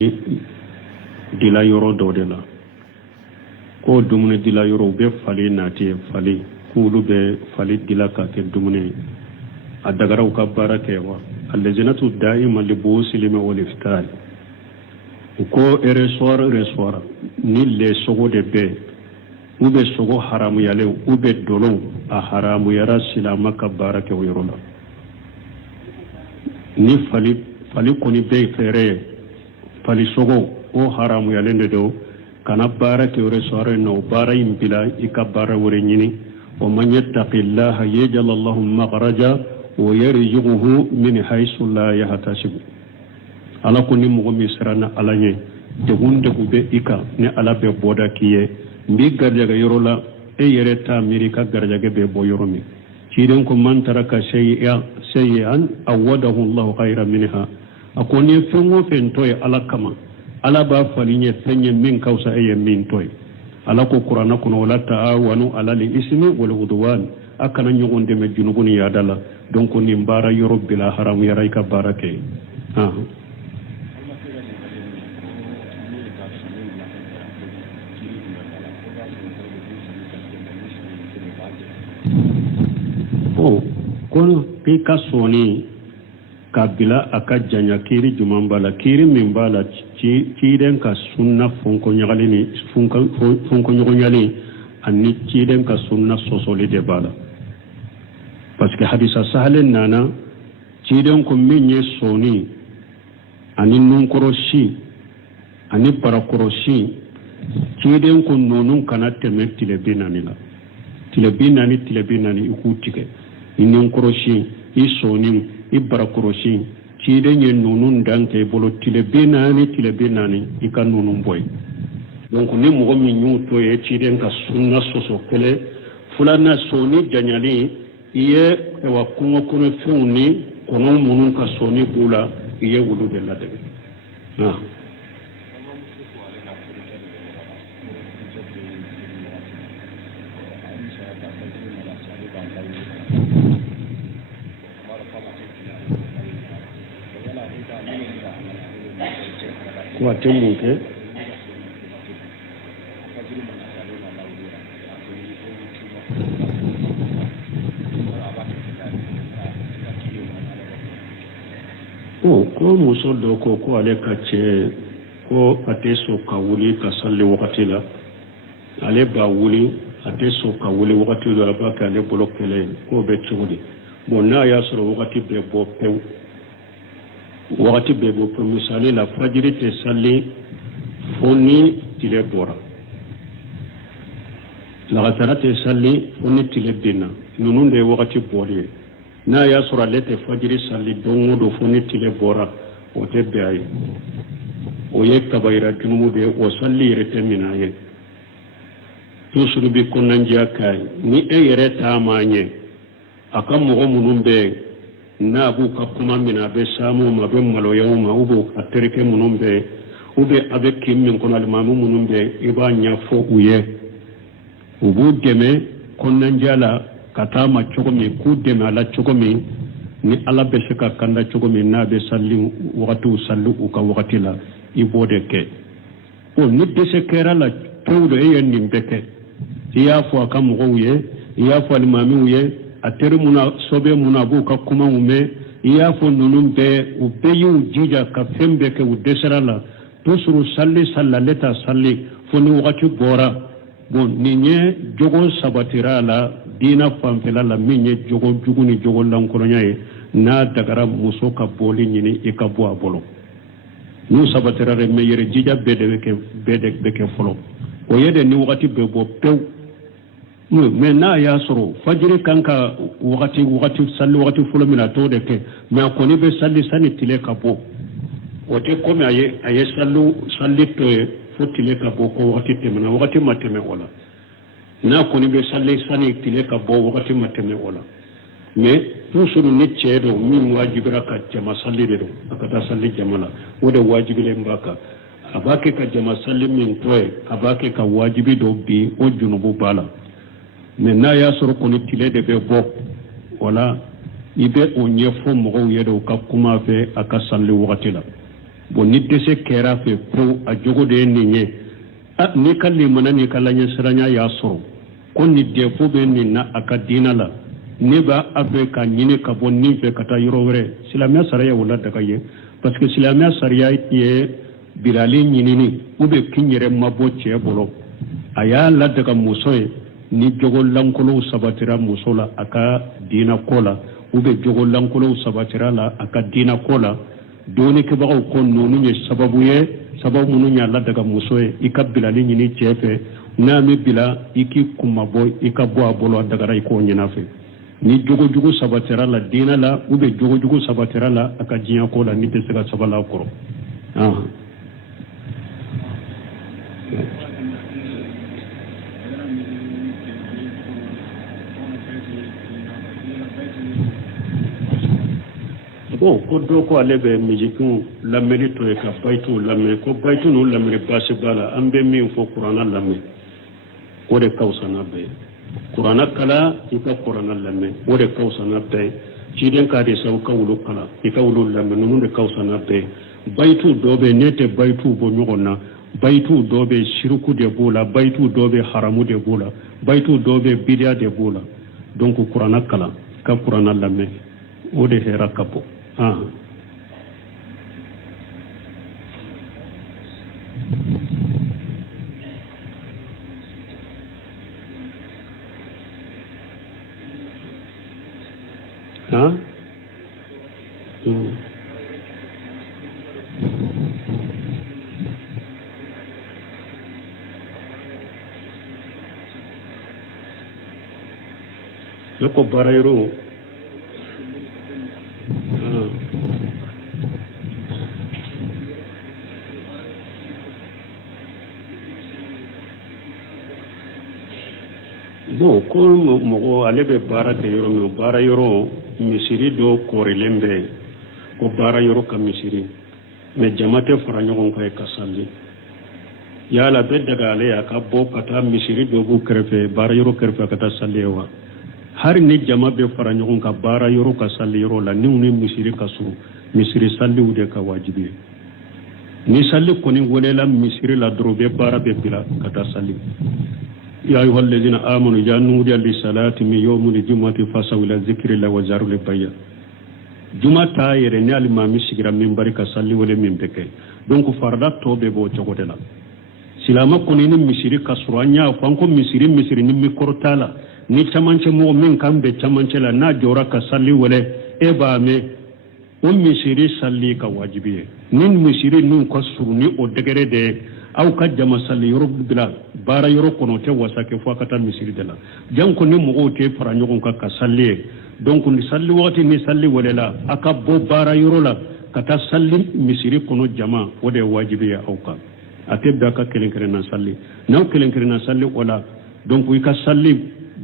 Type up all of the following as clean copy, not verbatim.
dila yoro dɔ de la ko dumuni dila yoro u bɛ fali nati fali k'olu bɛ fali dila ka kɛ dumuni a dagaraw ka baara kɛ wa allajnatu daima li busilimi wal iftar ko ressoir ni le sogo de bɛ u bɛ sogo haramuyalen u bɛ dolon a haramuyara silama ka baara kɛ o yɔrɔ la ni fali kɔni bɛ fɛrɛ fali sogo o haramuyalen de do kana baara kɛ ressoir no baara in bila i ka baara wɛrɛ ɲini wa man yattaqillaha yaj'al Allahu makhraja wa yarzuquhu min haythu la yahtasib ala ko ni mɔgɔ min siranna ala ɲɛ degun bɛ i kan ni ala bɛ bɔda k'i ye n b'i garijɛgɛ yɔrɔ la e yɛrɛ t'a miiri ka garijɛgɛ bɛ bɔ yɔrɔ min ciden ko man taraka shay'an awadahu Allahu khayran minha a ko ni fɛn o fɛn to ye ala kama ala b'a fali ɲɛ fɛn ye min ka fisa e ye min to ye ala ko kuranɛ kɔnɔ wala ta'awanu ala al-ismi wal udwan a kana ɲɔgɔn dɛmɛ junubu ni yaada la donc nin baara yɔrɔ bila haramuyara i ka baara kɛ ko i ka sɔɔni ka bila a ka janya kiri juman b'a la kiri min b'a la ciden ka sunna fonkoɲɔgɔnyalen ani ciden ka sunna sɔsɔli de b'a la parce que hadisa sahalen nana ciden ko min ye sɔɔni ani nunkɔrɔsi ani barakɔrɔsi ciden ko nɔnɔ kana tɛmɛ tile 40 la tile 40 i k'u tigɛ i nunkɔrɔsi i sɔɔni i barakɔrɔsi ciden ye nɔnɔ dan kɛ i bolo tile 40 i ka nɔnɔ bɔ ye donc ni mɔgɔ min y'u to ye ciden ka sunna sɔsɔ kɛlɛ filanan sɔɔni janyalen i ye wa kɔngɔ kɔnɔ fɛnw ni kɔnɔ minnu ka sɔɔni b'u la i ye olu de ladege waati mun kɛ ko muso dɔ ko ale ka cɛ ko a tɛ sɔn ka wuli ka sali wagati la ale b'a wuli a tɛ sɔn ka wuli wagati dɔ la a b'a kɛ ale bolo kɛlɛ k'o bɛ cogo di bon n'a y'a sɔrɔ wagati bɛ bɔ pewu misali la fajiri tɛ sali fo ni tile bɔra lagasara tɛ sali fo ni tile binna ninnu de ye wagati bɔli ye n'a y'a sɔrɔ ale tɛ fajiri sali don o don fo ni tile bɔra o tɛ bɛn a ye o ye kabayira junubu de ye o sali yɛrɛ tɛ minɛ a ye toujours bi kɔnɔnajɛya k'a ye ni e yɛrɛ t'a ma ɲɛ a ka mɔgɔ minnu bɛ yen n'a b'u ka kuma minɛ a bɛ saamu ma a bɛ maloyaw ma u b'u ka terikɛ minnu bɛ yen ou bien a bɛ kin min kɔnɔ alimami minnu bɛ yen i b'a ɲɛfɔ u ye u b'u dɛmɛ kɔnɔnajɛya la ka taa ma cogo min k'u dɛmɛ a la cogo min ni ala bɛ se ka kanda cogo min n'a bɛ sali wagatiw sali u ka wagati la i b'o de kɛ ni dɛsɛ kɛra la pewu de e ye nin bɛɛ kɛ i y'a fɔ a ka mɔgɔw ye i y'a fɔ alimamiw ye a teri mun na sɔbɛ mun na a b'u ka kumaw mɛn i y'a fɔ ninnu bɛɛ u bɛɛ y'u jija ka fɛn bɛɛ kɛ u dɛsɛra la toujours sali ale ta sali fo ni wagati bɔra bon nin ye jogo sabatira a la diina fanfɛla la min ye jogo jugu ni jogo lankolonya ye n'a dagara muso ka bɔli ɲini i ka bɔ a bolo n'u sabatira de mais yɛrɛ jija bɛɛ de bɛ kɛ fɔlɔ o ye de ni wagati bɛ bɔ pewu mais n'a y'a sɔrɔ fajiri kan ka sali wagati fɔlɔ min na a t'o de kɛ mais a kɔni bɛ sali sani tile ka bɔ o tɛ komi a ye sali to ye fo tile ka bɔ ko wagati tɛmɛna wagati ma tɛmɛ o la n'a kɔni bɛ sali sani tile ka bɔ wagati ma tɛmɛ o la mais toujours ni cɛ don min wajibira ka jama sali de don a ka taa sali jama la o de wajibilen b'a kan a b'a kɛ ka jama sali min to ye a b'a kɛ ka wajibi dɔ bi o junubu b'a la mais n'a y'a sɔrɔ kɔni tile de bɛ bɔ wala i bɛ o ɲɛfɔ mɔgɔw ye de u ka kuma fɛ a ka sali wagati la bon ni dese kera fe po a jogo de ninye ni kalli mana ni kalanya siranya ya soro ko ni defo be ni na akadina la ne ba abe ka nyine ka bon ni fe kata yoro wore silamia saraya wala daga ye parce que silamia sariya ye bilali nyinini ube kinyere mabo che bolo aya la daga musoye ni jogo lankolo sabatira musola aka dina kola ube jogo lankolo sabatira la aka dina kola doni ke bagaw ko nonu nye sababu munu nya la daga musoye ika bilali nyini chefe na mi bila iki kumabo ika bo abolo daga rai ko nyina fe ni jogo sabatira la dina la ube jogo sabatira la aka jinya kola ni te sega sabala koro bon ko do ko alebe mijiku lameli to e ka baitu lameli ko baitu no lameli base bala ambe mi fo qur'ana lameli ko de kausana be qur'ana kala ika qur'ana lameli ko de kausana be ci den ka de saw kawulu kala ika wulu lameli no de kausana be baitu dobe nete baitu bo nyogona baitu dobe shirku de bola baitu dobe haramu de bola baitu dobe bidia de bola donc qur'ana kala ka qur'ana lameli o de hera kapo Loko barayro bon ko mogo ale be baara kɛ yɔrɔ min baara yɔrɔ misiri dɔ kɔrilen bɛ ko baara yɔrɔ ka misiri mais jama tɛ fara ɲɔgɔn kan ka salli yala bɛ daga ale a ka bɔ ka taa misiri dɔ b'u kɛrɛfɛ baara yɔrɔ kɛrɛfɛ ka taa salli wa hari ni jama bɛ fara ɲɔgɔn kan baara yɔrɔ ka salli yɔrɔ la niw ni misiri ka surun misiri salliw de ka wajibi ye ni salli kɔni welela misiri la dɔrɔn bɛ baara bɛ bila ka taa salli يا أيها الذين آمنوا إذا نودي للصلاة من يوم الجمعة فاسعوا إلى ذكر الله وذروا البيع جمعة تاير نال ما مسجرا من بركة صلي ولا من بكي donc farda to be bo jogote la silama koni ni misiri kasranya fanko misiri ni mikortala ni tamanche mo min kambe tamanche la na jora ka salli wala e ba me o misiri salli ka wajibi nin misiri nun kasru ni o degere de aw ka jama salli yoro bila bara yoro kono te wasake fo kata misiri de la janko ni mo te fara nyogon ka salli donc ni salli wati ni salli wala aka bo bara yoro la kata salli misiri kono jama wode wajibi ya awka atebda ka kelenkere salli naw kelenkere na salli wala donc wi ka salli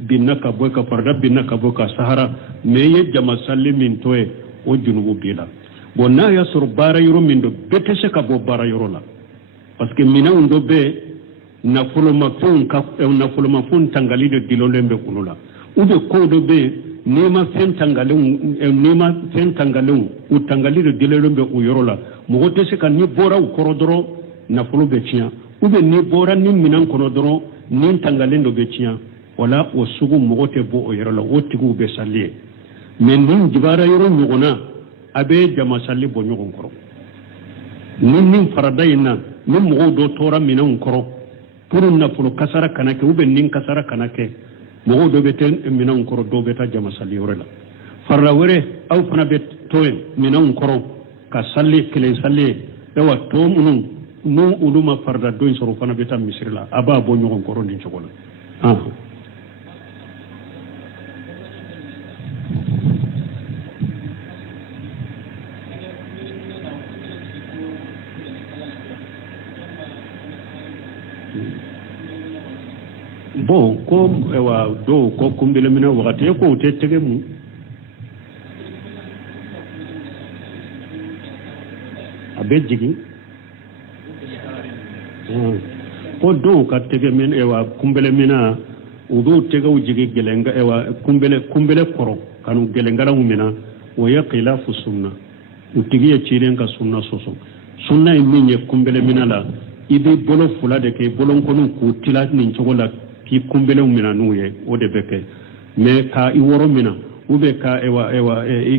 binaka boy ka farda binaka boy ka sahara me ye jama salli min toye o junubu bila bonna ya sur bara yoro min do betese ka bo bara yoro la parce que mina undo be na fuloma fun tangali de dilolembe kulula ube ko do be nema fen tangaleu u tangali de dilolembe u yorola mo gote se kan ni bora u korodoro na fulo be tia ube ni bora ni minan korodoro ni tangalendo be tia wala o sugu mo gote bo o yorola o tigu be sallie men din jibara yoro nyogona abe jama salli bo nyogon koro nin faradayna nin mo do tora minan koro pour na fulo kasara kanake ube nin kasara kanake mo do beten minan koro do beta jama salli wala farra wore aw fana bet toy minan koro ka salli kele salli e wa to munun no uluma farda do soro fana beta misrila aba bo nyogon koro din chokola bon ko ewa do ko kumbile mina wakati ko te tege mu abe jigi ko do ka tege min ewa kumbile mina udo tege u jigi gelenga ewa kumbile koro kanu gelenga la mina o ya khilafu sunna utigi ya chiren ka sunna soso sunna e min ye kumbele minala ibe bolo fula de ke bolon kono ku tilat nin chogola ki kumbele mina nuye o de beke me ka i woro mina ube ka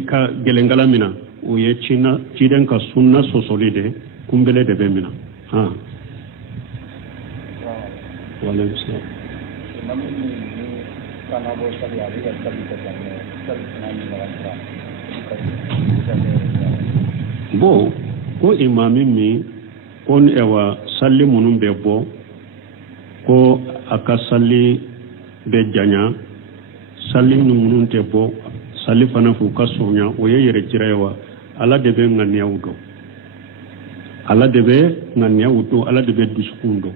ka gelengala mina o ye china chiden ka sunna sosolide kumbele de be mina ha wala bismillah kana bo sari ali ka tabi ta bo ko imami mi kon ewa salli munum be bo ko aka salli be janya salli munum te bo salli fana fu ka sonya o ye yere jirewa ala de be ngania wudo ala de be ngania wudo ala de be duskundo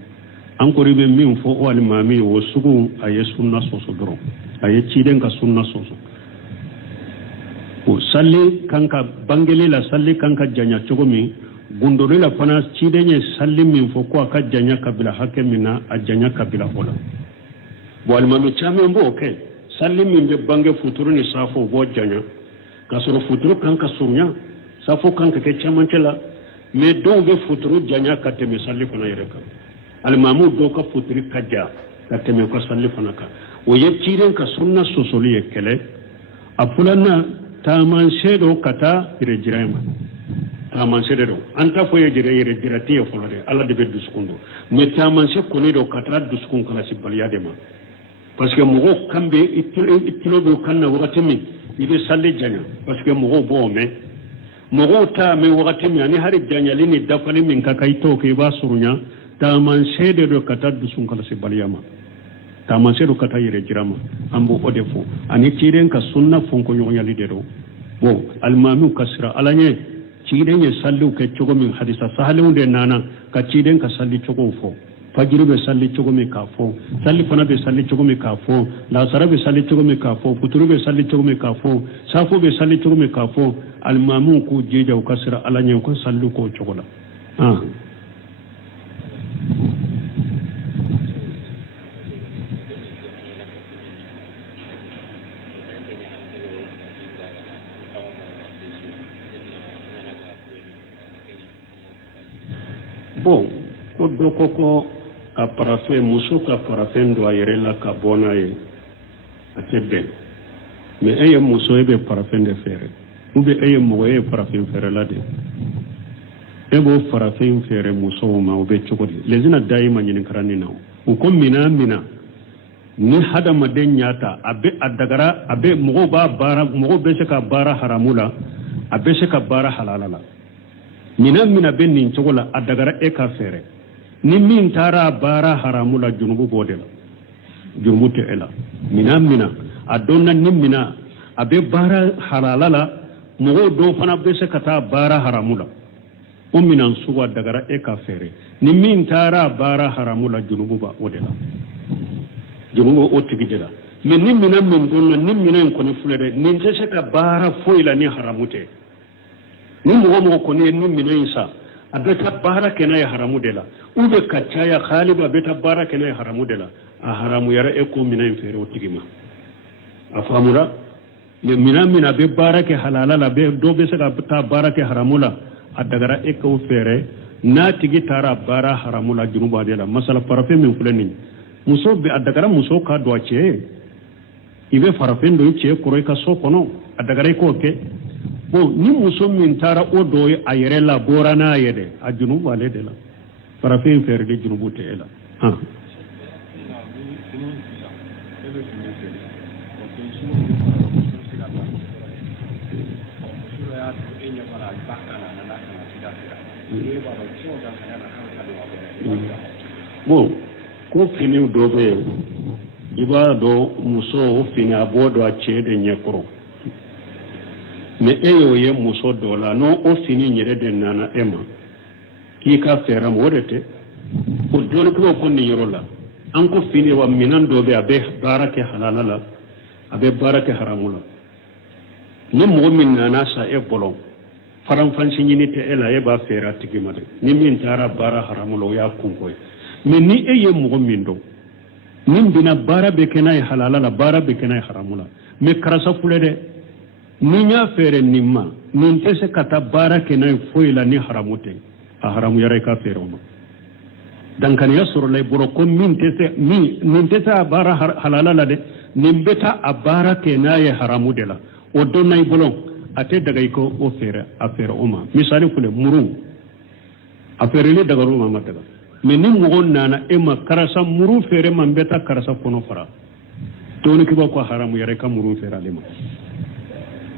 ankori be min fo o alimami o sugu aye sunna soso doro aye ciden ka sunna soso o salli kanka bangele la salli kanka janya chogomi gundore la fana cidenye salli min fo ko aka janya kabila hakke mina a janya kabila hola bo alimami chame mbo okay salli min be bange futuru ni safo bo janya kasoro futuru kanka sunya safo kanka ke chamantela me do be futuru janya kateme salli fana yereka alimamu do ka futuri kajja kateme ko salli fana ka o ye ciden ka sunna sosoli ekele apulana taman sedo kata ire jirayma taman sedo anta fo ye jire jirati e folode alla de be duskundo me taman se koni do kata duskun kala sibaliya ma parce que mogo kambe itilo do kanna wakati mi ibe salli janya parce que mogo bo me mogo ta me wakati mi ani hari janya lini dafali min kakaito ke ba surunya taman sedo do kata duskun kala sibaliya ma taman sedo kata ire jirama ambo odefo ani ciren ka sunna fonko nyonyali de do bo almanu kasra alanye ciren ye sallu ke chogo min hadisa sahalu de nana ka ciren ka salli chogo fo fajiru be salli chogo mi ka fo salli fana be salli chogo mi ka fo la sara be salli chogo mi ka fo futuru be salli chogo mi ka fo safo be salli chogo mi ka fo almamu ku jeja kasra alanye ko sallu ko chogo la bon ko doko ko ka parafe muso ka parafe ndo ayere la ka bona ye atebe me eye muso ebe parafe de fere ube eye mo eye parafe fere la de ebo parafe fere muso ma ube chokodi lezina daima nyin karani nawo ko mina ni hada maden nyata abe adagara abe mo ba bara mo be se ka bara haramula abe se ka bara halalala mina ben nin chogola adagara e ka fere ni min tara bara haramula junubu bodela junubu te ela mina adonna ni mina abe bara halalala mo do fana be se kata bara haramula o minan suwa adagara e ka fere ni min tara bara haramula junubu ba odela junubu o tigidela mais ni mina min donna ni mina ko ne fulere ni se ka bara foila ni haramute ni mo ko ne ni mina isa abeta baraka na ya haramu dela ube kacaya khaliba beta baraka na ya haramu dela a haramu yara e ko mina infere o tigima afamura le mina be baraka halala la be do be saka ta baraka haramula adagara e ko fere na tigi tara bara haramula junuba dela masala parafe min fulani muso be adagara muso ka do ace ibe farafen do ce koroy ka so kono adagara ko ke bon ni muso min tara o do ayere la borana yede a junubu ale de la parafin fer de junubu te ela ha bon ko fini do be iba do muso fini abodo a ce de nyekro mais eyo ye muso dola no o fini nyere de nana ema ki ka fera modete ko joni ko ko ni yorola an ko fini wa minan do be abe barake halalala abe barake haramula ni mo min nana sa e bolon faram fansi nyini te ela e ba fera tigimade ni min tara bara haramulo ya kunkoy mais ni eye mo min do nin bina bara be kenay halalala bara be kenay haramula mais karasa fulede ni nya fere nimma non tese kata bara kenay foila ni haramute haramu yara ka fere ma dankani ya soro lay boro ko min tesa bara halala la de nin beta abara ke na ye haramu de la o don nay bolon ate daga ko o fere afere o ma misali kule muru afere le daga ruma mata mais ni mo nana e ma karasa muru fere man beta karasa kono fara to ni ko haramu yara ka muru fere ale ma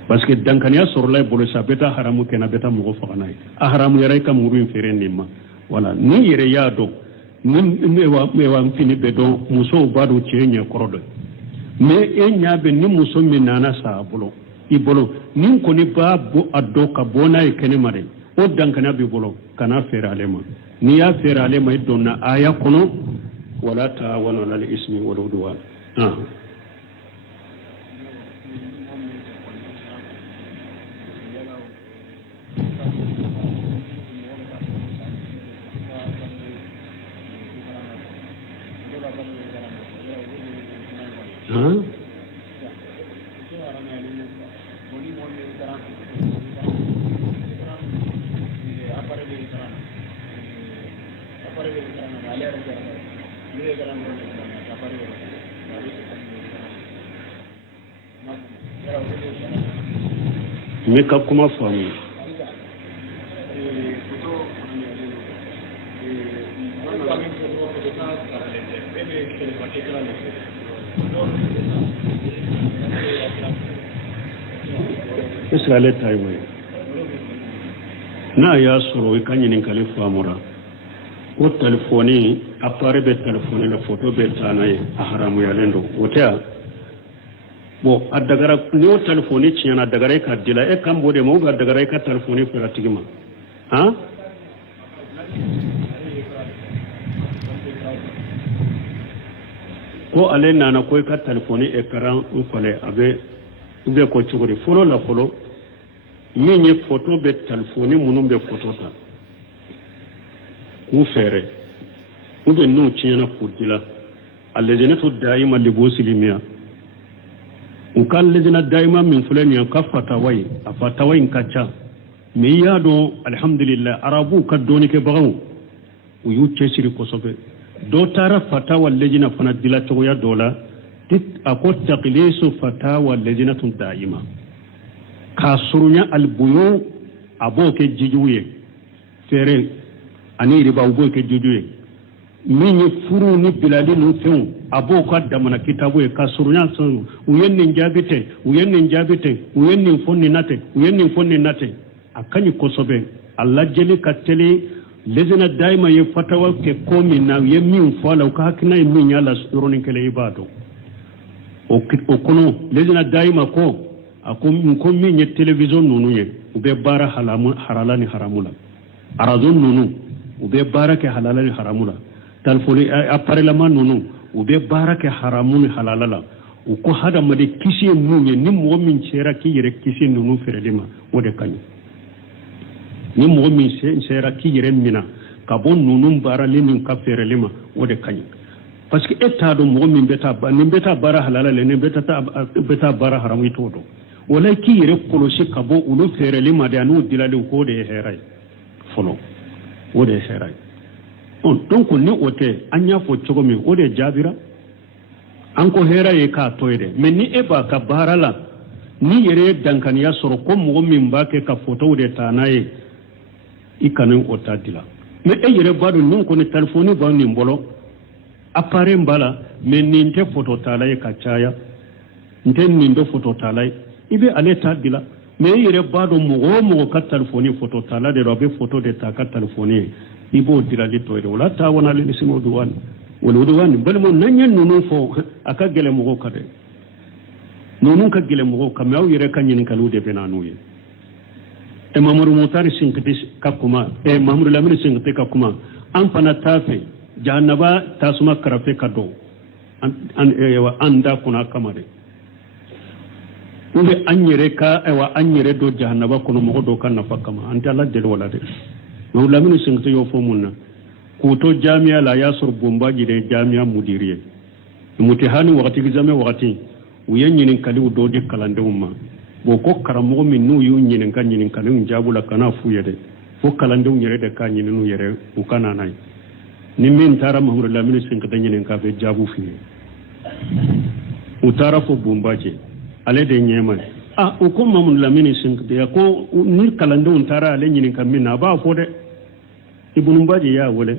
parce que dankaniya sorola bolo sa beta haramu kena beta mogo fagana ye a haramu yara ka muru fere nimma wala ni yere ya do ni mewa fini be do muso badu chenye korodo me e nyabe ni muso min nana sa bolo i bolo ni ko ni ba bo addo ka bona e kene mare o dankana bi bolo kana fere alema ni ya fere alema donna aya kono wala ta'awanu lal ismi wal udwan me ka kuma famu Israel taiwe na ya soro ikanyi ni kalifu amura o telefoni apare be telefoni la photo be tanaye aharamu ya lendo wotea bo adagara ni o telefoni tiana adagara ka dila e kambo de mo adagara ka telefoni fera tigima ha ko ale nana ko ka telefoni ekran o fale abe ube ko chuguri folo la folo minye photo be telefoni munum be photo ta ku fere ube no tiana kudila alladhina daima libuslimia ukal ladina daima min fulani kafata way afata way kacha mi yado alhamdulillah arabu kadoni ke bagaw uyu chesiri kosobe do tara fatawa ladina fana dila to ya dola tit akot taqlisu fatawa ladina daima kasurunya albuyu aboke jijuye fere ani riba aboke jijuye minyi furu ni bilali no few aboka damana kitabu e kasurunya so uyenni njabite uyenni fonni nate akanyi kosobe Allah jeli kateli lezina daima ye fatawa ke komi na ye min fala ka hakina e min yala suronin kele ibado o kono lezina daima ko akum ko min ye television nunu ye ube bara haralani haramula arazon nunu ube bara ke halalani haramula talfoli aparelama nunu ube barake haramuni halalala uko hada made kisi munye ni mo min cera ki yere kisi nunu ferelima wode kanyi ni mo min cera ki yere mina kabon nunu barale min ka ferelima wode kanyi parce que état do mo min beta bara halalale ne beta bara haramu todo wala ki yere koloshi kabo ulu ferelima de anu dilale ko de heray folo wode heray donc ni ote anya fo chogomi ode jabira anko hera ye ka toide mais ni eba ka barala ni yere dankaniya soro ko mo min ba ke ka photo de tanaye ikanin otadila mais e yere badu non ko ni telephone ba ni mbolo appareil mbala mais ni nte photo talaye ka chaya nte ni ndo photo talaye ibe ale tadila mais yere badu mo ka telephone photo tala de robe photo de ta ka telephone ibo dilali toyde wala ta wona le simo duwan wala duwan bal mo nanyen nunu fo aka gele mo kade nunu ka gele mo kam yaw yere kanyin kalude benanuye e mamuru mutari sinkati kakuma e mamuru lamini sinkati kakuma an fana tafe jahannaba tasuma karafe kado an anda kuna kamade ube anyere ka ewa anyere do jahannaba kono mo do kan nafakama anta la del wala de no lamini singte yo fo munna kuto jamia la yasur bomba jide jamia mudiriye mutihani wakati gizame wakati uyenyin kali do de kalande umma bo ko karamo min nu yu nyin kan nyin kali njabula kana fuyede fo kalandenw yɛrɛ de k'a ɲini n'u yɛrɛ u ka na n'a ye ni min taara Mahamadu Lamini Senkata ɲini k'a bɛ jaabu f'i ye u taara fo Bunbaje ale de ɲɛma ye u ko Mahamadu Lamini Senkata ko ni kalandenw taara ale ɲini ka min na a b'a fɔ dɛ Ibn Baji y'a wele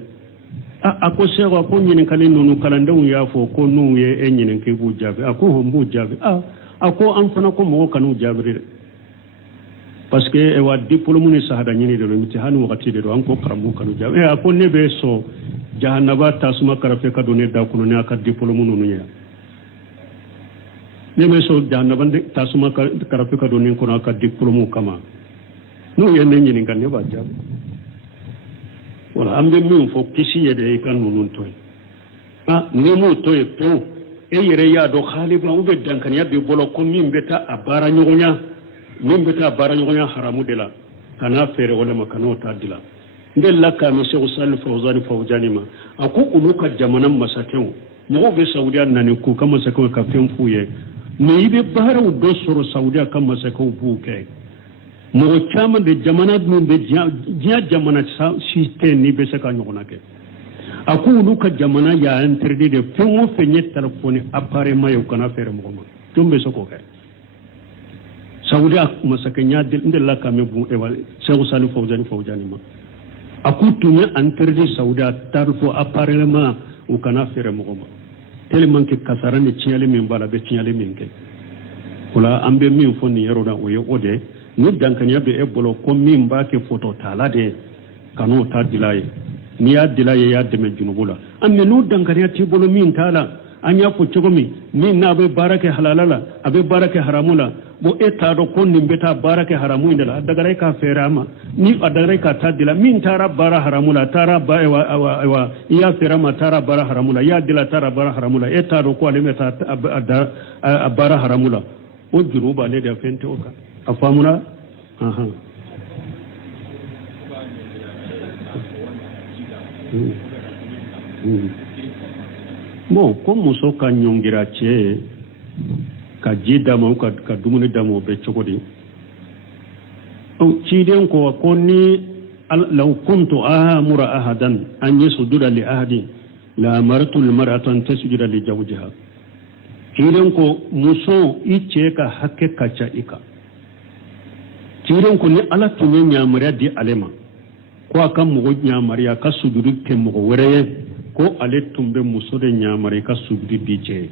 a ko Seku a ko ɲininkali ninnu kalandenw y'a fɔ ko n'u ye e ɲininka i b'u jaabi a ko hɔn b'u jaabi a ko an fana ko mɔgɔ kan'u jaabi dɛ parce que wa diplôme ni sahada ɲini de don imtihani wagati de don an ko karamɔgɔ kan'u jaabi a ko ne bɛ sɔn jahanaba tasuma karafe ka don ne da kɔnɔ ne a ka diplôme ninnu ye ne bɛ sɔn jahanaba tasuma karafe ka don ne kɔnɔ a ka diplôme kama n'u ye ne ɲininka ne b'a jaabi wala an bɛ min fɔ kisi ye de i ka ninnu to yen ni m'o to yen pewu e yɛrɛ y'a dɔn haliba u bɛ dankaniya b'i bolo ko min bɛ taa a baara ɲɔgɔnya min bɛ taa baara ɲɔgɔnya haramu de la ka n'a feere o ma ka n'o ta di la n delila k'a mɛn Seku Salifu Fawzani ma a ko olu ka jamana masakɛw mɔgɔw bɛ Saudiya nani k'u ka masakɛw ka fɛn f'u ye mais i bɛ baaraw dɔ sɔrɔ Saudiya ka masakɛw b'u kɛ mɔgɔ caman de jamana min bɛ diɲɛ jamana si tɛ n'i bɛ se ka ɲɔgɔnna kɛ a ko olu ka jamana y'a interdit de fɛn o fɛn ye telefɔni appareil ma ye u kana feere mɔgɔ ma jɔn bɛ se k'o kɛ Saudiya masakɛ n delila ka mɛn Seku Salifu Fawzani ma a k'u tun ye interdit Saudiya telefɔni appareil ma u kana feere mɔgɔ ma tellement que kasara ni tiɲɛli min b'a la a bɛ tiɲɛli min kɛ o la an bɛ min fɔ nin yɔrɔ la o ye o de ye ni dankaniya bɛ e bolo ko min b'a kɛ photo tala de ka n'o ta dila ye n'i y'a dila ye i y'a dɛmɛ junubu la mais n'o dankaniya t'i bolo min t'a la an y'a fɔ cogo min n'a bɛ baara kɛ halala la a bɛ baara kɛ haramu la bon e t'a dɔn ko nin bɛ taa baara kɛ haramu in de la a dagara e k'a feere a ma ni a dagara e k'a ta dila min taara baara haramu la a taara i y'a feere a ma a taara baara haramu la i y'a dila a taara baara haramu la e t'a dɔn ko ale bɛ taa a baara haramu la o juru b'ale de fɛn tɛ o kan a faamuna bon ko muso ka ɲɔngira cɛ ye ka ji d'a ma ka dumuni d'a ma o bɛ cogo di ciden ko ni law kuntu amura ahadan an yasjuda li ahadin la amartu al mar'ata an tasjuda li zawjiha ciden ko muso i cɛ ka hakɛ ka ca i kan ciden ko ni ala tun ye ɲamariya di ale ma ko a ka mɔgɔ ɲamariya ka sujudi kɛ mɔgɔ wɛrɛ ye ko ale tun bɛ muso de ɲamariya ka sujudi di cɛ ye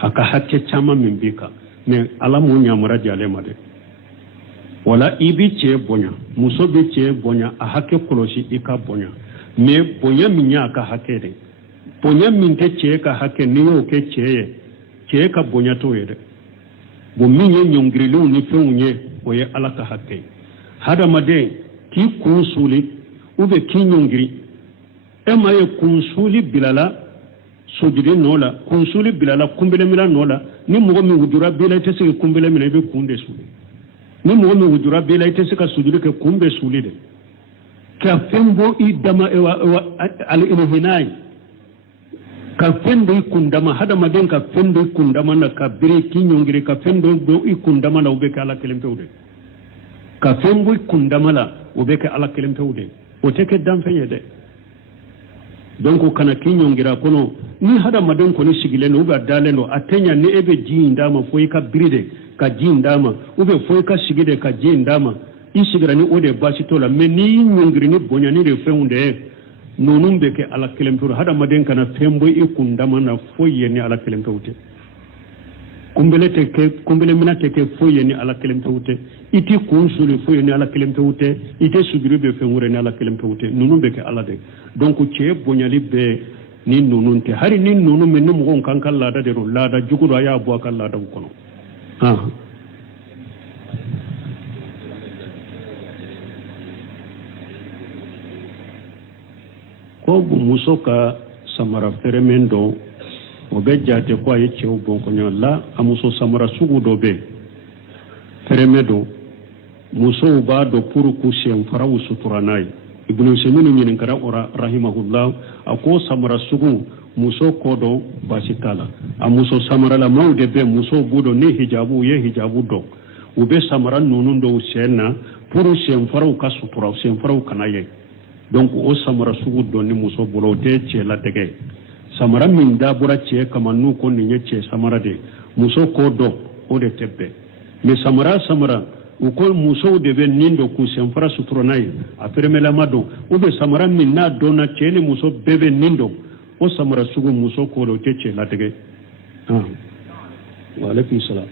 a ka hakɛ caman min b'i kan mais ala m'o ɲamariya di ale ma dɛ wala i bi cɛ bonya muso bɛ cɛ bonya a hakɛ kɔlɔsi i ka bonya mais bonya min y'a ka hakɛ de bonya min tɛ cɛ ka hakɛ n'i y'o kɛ cɛ ye cɛ ka bonya t'o ye dɛ bon min ye ɲɔngirilenw ni fɛnw ye o ye ala ka hakɛ hadamaden k'i kun suli ou bien k'i ɲɔngiri e ma ye kun suli bilala sojudi nɔ la kun suli bilala kunbelemina nɔ la ni mɔgɔ min wujura b'i la i tɛ se ka kunbele minɛ i bɛ kun de suli ni mɔgɔ min wujura b'i la i tɛ se ka sujudi kɛ kun bɛ suli de ka fɛn bɔ i dama al-inhinai ka fɛn dɔ i kun dama hadamaden ka fɛn dɔ i kun dama na ka biri k'i ɲɔngiri ka fɛn dɔ i kun dama la o bɛ kɛ ala kelen pewu de ka fɛn bɔ i kun dama la o bɛ kɛ ala kelen pewu de o tɛ kɛ danfɛn ye dɛ donc kana k'i ɲɔngira kɔnɔ ni hadamaden kɔni sigilen don ou bien a dalen don a tɛ ɲa ni e bɛ ji in d'a ma fo i ka biri de ka ji in d'a ma ou bien fo i ka sigi de ka ji in d'a ma i sigira ni o de baasi t'o la mais n'i y'i ɲɔngiri ni bonyani de fɛnw de ye ninnu bɛ kɛ ala kelen pewu hadamaden kana fɛn bɔ i kun dama na foyi ye ni ala kelen pewu tɛ kunbele mina tɛ kɛ foyi ye ni ala kelen pewu tɛ i t'i kun suli foyi ye ni ala kelen pewu tɛ i tɛ sujudi bɛ fɛn wɛrɛ ni ala kelen pewu tɛ ninnu bɛ kɛ ala de donc cɛ bonyali bɛ ni ninnu tɛ hali ni ninnu min ni mɔgɔw kan ka laada de don laada jugu don a y'a bɔ a ka laadaw kɔnɔ ko muso ka samara fɛrɛmen dɔ o bɛ jate ko a ye cɛw bɔn kɔɲɔ la a muso samara sugu dɔ bɛ fɛrɛmɛ don musow b'a dɔn pour k'u senfaraw sutura n'a ye ibnu seminu ɲininkara o ra rahimahullah a ko samara sugu muso kɔ dɔn baasi t'a la a muso samaralamaw de bɛ musow b'u dɔn ni hijabu ye hijabu dɔn u be samara nunu dɔw sen na pour senfaraw ka sutura senfaraw kana ye donc o samara sugu dɔn ni muso bolo o tɛ cɛ ladɛgɛ samara min dabɔra cɛ kama n'u ko nin ye cɛ samara de muso k'o dɔn o de tɛ bɛn mais samara u ko musow de bɛ nin dɔ k'u senfara sutura n'a ye a pɛrɛmɛlama dɔn ou bien samara min n'a dɔnna cɛ ni muso bɛɛ bɛ nin dɔn o samara sugu muso k'o dɔn o tɛ cɛ ladɛgɛ wa alaikum salam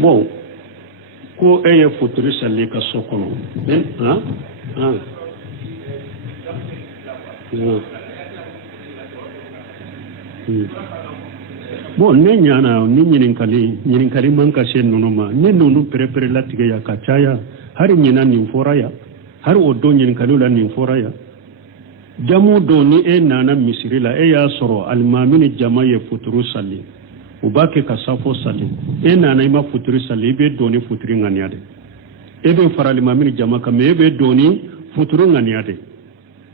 bon ko e ye futuri salli ka so kɔnɔ bon ne ɲana ni ɲininkali man ka se ninnu ma ne ninnu pɛrɛpɛrɛ latigɛ ya ka caya hari ɲina nin fɔra ya hari o don ɲininkaliw la nin fɔra ya jamu don ni e nana misiri la e y'a sɔrɔ alimami ni jama ye futuru salli u b'a kɛ ka safo salli e nana i ma futuri salli i bɛ don ni futuri ŋaniya de e bɛ fara alimami ni jama kan mais e bɛ don ni futuru ŋaniya de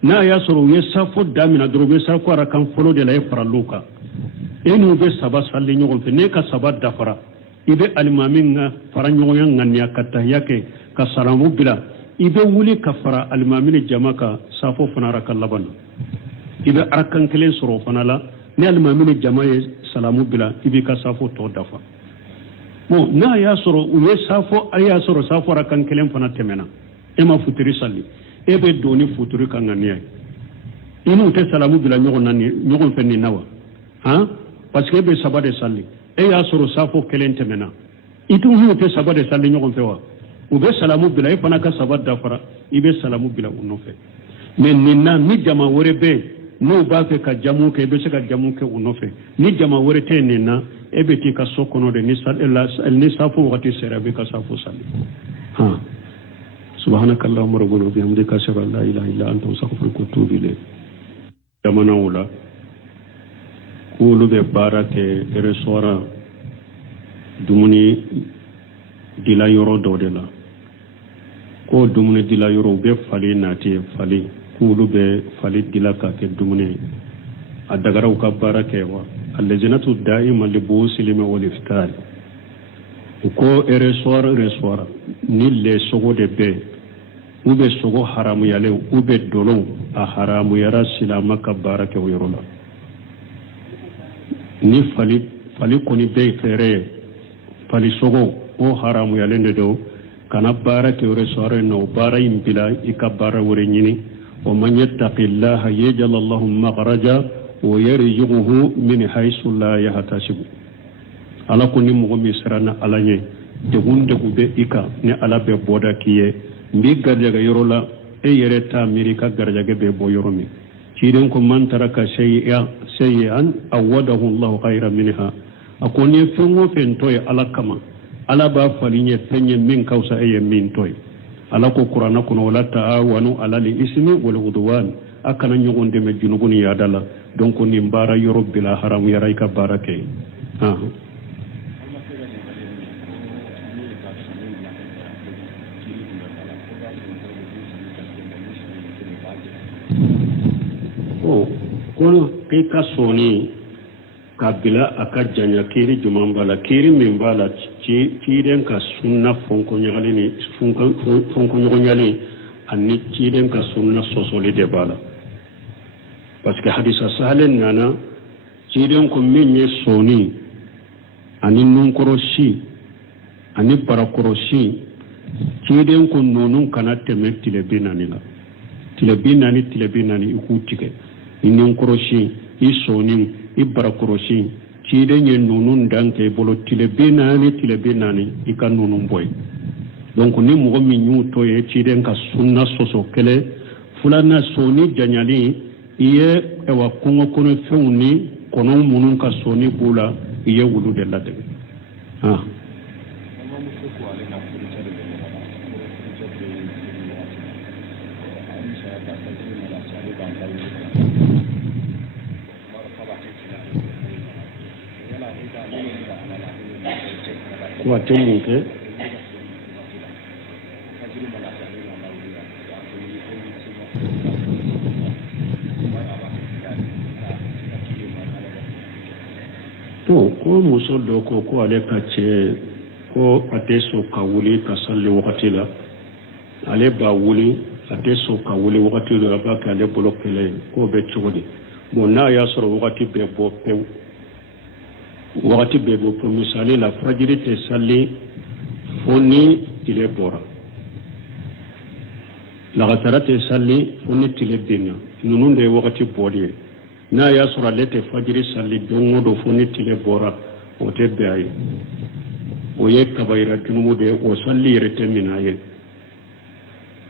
n'a y'a sɔrɔ u ye safo damina dɔrɔn u bɛ safo arakan fɔlɔ de la e faral'u kan e n'u bɛ saba salli ɲɔgɔn fɛ n'e ka saba dafara i bɛ alimami ka fara ɲɔgɔnya ŋaniya ka tahiya kɛ ka salamu bila i bɛ wuli ka fara alimami ni jama kan safo fana arakan laban na i bɛ arakan kelen sɔrɔ o fana la ni alimami ni jama ye salamu bila i b'i ka safo tɔ dafa bon n'a y'a sɔrɔ u ye safo a y'a sɔrɔ safo arakan kelen fana tɛmɛna e ma futuri salli e bɛ don ni futuri ka ŋaniya ye i n'u tɛ salamu bila ɲɔgɔn fɛ nin na wa parce que e bɛ saba de salli e y'a sɔrɔ safo kelen tɛmɛna i t'u n'u tɛ saba de salli ɲɔgɔn fɛ wa u bɛ salamu bila e fana ka saba dafara i bɛ salamu bila u nɔfɛ mais nin na ni jama wɛrɛ bɛ yen n'o b'a fɛ ka jamu kɛ i bɛ se ka jamu kɛ u nɔfɛ ni jama wɛrɛ tɛ nin na e bɛ t'i ka so kɔnɔ de ni safo wagati sera e bɛ ka safo salli سبحانك اللهم ربنا وبحمدك أشهد أن لا إله إلا أنت أستغفرك وأتوب إليك jamana wula k'olu bɛ baara kɛ restaurant dumuni dila yɔrɔ dɔ de la ko dumuni dila yɔrɔ u bɛ fali nati fali k'olu bɛ fali dila ka kɛ dumuni a dagaraw ka baara kɛ wa allajnatu da'ima li busilimi wal iftar ko restaurant ni le sogo de bɛ u bɛ sogo haramuyalen u bɛ dolon a haramuyara silama ka baara kɛ o yɔrɔ la ni fali kɔni bɛ fɛrɛ ye fali sogo o haramuyalen de don kana baara kɛ o restaurant na o baara in bila i ka baara wɛrɛ ɲini wa man yattaqillaha yaj'al lahu makhraja wa yarzuquhu min haythu la yahtasib ala ko ni mɔgɔ min siranna ala ɲɛ degun bɛ i kan ni ala bɛ bɔda k'i ye n b'i garijɛgɛ yɔrɔ la e yɛrɛ t'a miiri ka garijɛgɛ bɛ bɔ yɔrɔ min ciden ko man taraka shay'an awadahu Allahu khayran minha a ko ni fɛn o fɛn tɔ ye ala kama ala b'a fali ɲɛ fɛn ye min ka fisa e ye min tɔ ye ala ko kuranɛ kɔnɔ wala ta'awanu ala al-ismi wal udwan a kana ɲɔgɔn dɛmɛ junubu ni yaada la donc nin baara yɔrɔ bila haramuyara i ka baara kɛ ko kai ka soni ka bila aka janya kiri juman bala kiri min bala ciden ka sunna fonko nyali ani ciden ka sunna sosoli de bala parce que hadisa sahalen nana ciden ko min ye soni ani nunkoroshi ani barakoroshi ciden ko nonun kana tɛmɛ tile bi naani la tile bi naani i k'u tigɛ i nunkoroshi i soni i barakoroshi ciden ye nunun dan kɛ i bolo tile bi naani i ka nunun bɔ ye donc ni mɔgɔ min y'u to ye ciden ka sunna sɔsɔ kɛlɛ filanan soni janyali i ye kɔngɔ kɔnɔ fɛnw ni kɔnɔw minnu ka soni b'u la i ye wulu de ladɛmɛ waati mun kɛ to ko muso do ko ale ka cɛ ko a tɛ sɔn ka wuli ka salli wagati la ale b'a wuli a tɛ sɔn ka wuli wagati dɔ la a b'a kɛ ale bolo kɛlɛ k'o bɛ cogo di bon n'a y'a sɔrɔ wagati bɛɛ bɔ pewu wagati bɛɛ bɔ pewu misali la fajiri tɛ salli fo ni tile bɔra lagasara tɛ salli fo ni tile binna ninnu de ye wagati bɔli ye n'a y'a sɔrɔ ale tɛ fajiri salli don o don fo ni tile bɔra o tɛ bɛn a ye o ye kabayira junumu de ye o salli yɛrɛ tɛ minɛ a ye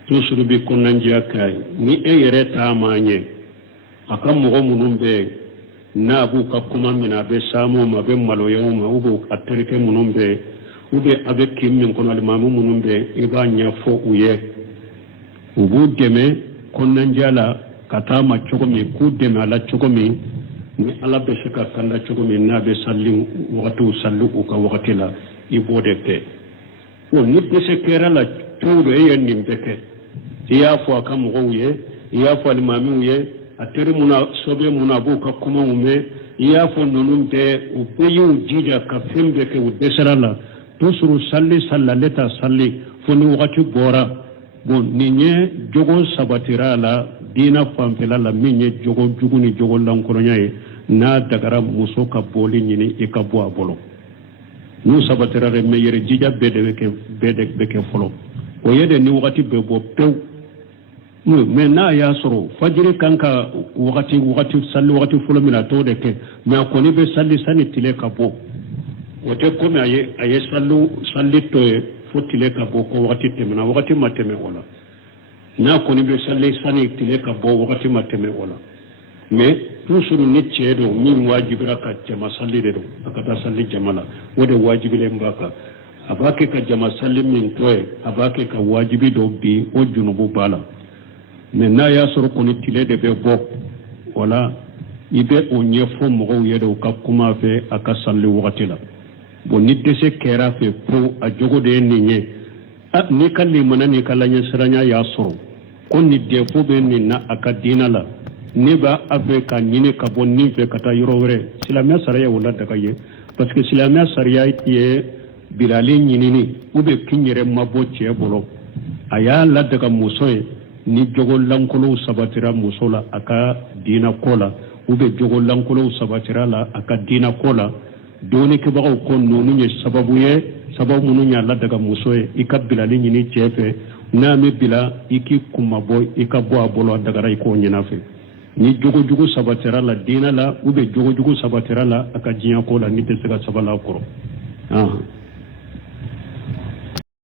toujours bi kɔnɔnajɛya k'a ye ni e yɛrɛ t'a ma ɲɛ a ka mɔgɔ minnu bɛ yen n'a b'u ka kuma minɛ a bɛ saamu ma a bɛ maloya u ma ou a terikɛ minnu bɛ yen ou bien a bɛ kin min kɔnɔ alimami minnu bɛ yen i b'a ɲɛfɔ u ye u b'u dɛmɛ kɔnɔnajɛya la ka taa ma cogo min k'u dɛmɛ a la cogo min ni ala bɛ se ka kanda cogo min n'a bɛ salli wagatiw salli u ka wagati la i b'o de kɛ bon ni dɛsɛ kɛra la cogo dɔ e ye nin bɛɛ kɛ i y'a fɔ a ka mɔgɔw ye i y'a fɔ alimamiw ye a teri mun na sobe mun na a b'u ka kumaw mɛn i y'a fɔ ninnu bɛɛ u bɛɛ y'u jija ka fɛn bɛɛ kɛ u dɛsɛra la toujours salli ale ta salli fo ni wagati bɔra bon nin ye jogo sabatira a la diina fanfɛla la min ye jogo jugu ni jogo lankolonɲa ye n'a dagara muso ka bɔli ɲini i ka bɔ a bolo n'u sabatira dɛ mais yɛrɛ jija bɛɛ de bɛ kɛ fɔlɔ o ye de ni wagati bɛ bɔ pewu mais n'a y'a sɔrɔ fajiri kan ka salli wagati fɔlɔ min na a t'o de kɛ mais a kɔni bɛ salli sani tile ka bɔ o tɛ komi a ye salli to ye fo tile ka bɔ ko wagati tɛmɛna wagati ma tɛmɛ o la n'a kɔni bɛ salli sani tile ka bɔ wagati ma tɛmɛ o la mais toujours ni cɛ don min wajibira ka jama salli de don a ka taa salli jama la o de wajibilen b'a kan a b'a kɛ ka jama salli min to ye a b'a kɛ ka wajibi dɔ bi o junubu b'a la mais n'a y'a sɔrɔ kɔni tile de bɛ bɔ wala i bɛ o ɲɛfɔ mɔgɔw ye de u ka kuma fɛ a ka salli wagati la bon ni dɛsɛ kɛra fɛ ko a jogo de ye nin ye n'i ka limana n'i ka laɲɛsiranya y'a sɔrɔ ko nin defo bɛ nin na a ka diina la ne b'a fɛ ka ɲini ka bɔ nin fɛ ka taa yɔrɔ wɛrɛ silamɛya sariya o la daga ye parce que silamɛya sariya ye bilali ɲinini ou bien kin yɛrɛ ma bɔ cɛ bolo a y'a ladaga muso ye ni jogo lankolow sabatira muso la a ka diina ko la ou bien jogo lankolow sabatira la a ka diina ko la dɔɔnikɛbagaw ko ninnu ye sababu minnu y'a ladaga muso ye i ka bilali ɲini cɛ fɛ n'a mɛ bila i k'i kumabɔ i ka bɔ a bolo a dagara i k'o ɲɛna fɛ ni jogojugu sabatira la diina la ou bien jogojugu sabatira la a ka diɲɛ ko la ni tɛ se ka sabala a kɔrɔ